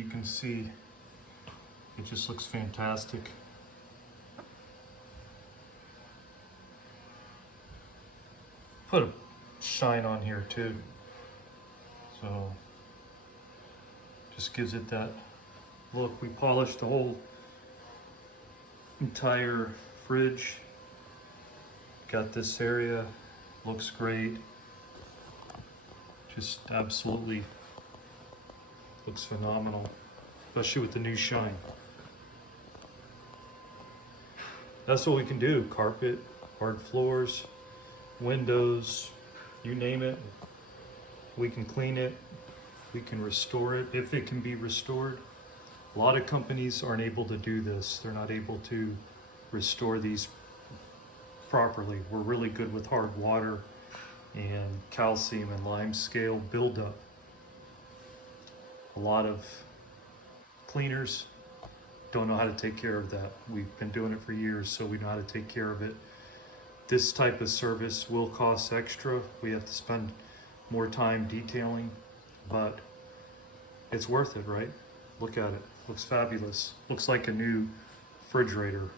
you can see it just looks fantastic. Put a shine on here too, so just gives it that look. We polished the whole entire fridge. Got this area, looks great. Just absolutely looks phenomenal, especially with the new shine. That's what we can do. Carpet, hard floors, windows, you name it. We can clean it, we can restore it if it can be restored. A lot of companies aren't able to do this. They're not able to restore these properly. We're really good with hard water and calcium and Limescale buildup. A lot of cleaners don't know how to take care of that. We've been doing it for years, so we know how to take care of it. This type of service will cost extra. We have to spend more time detailing, but it's worth it, right? Look at it, looks fabulous. Looks like a new refrigerator.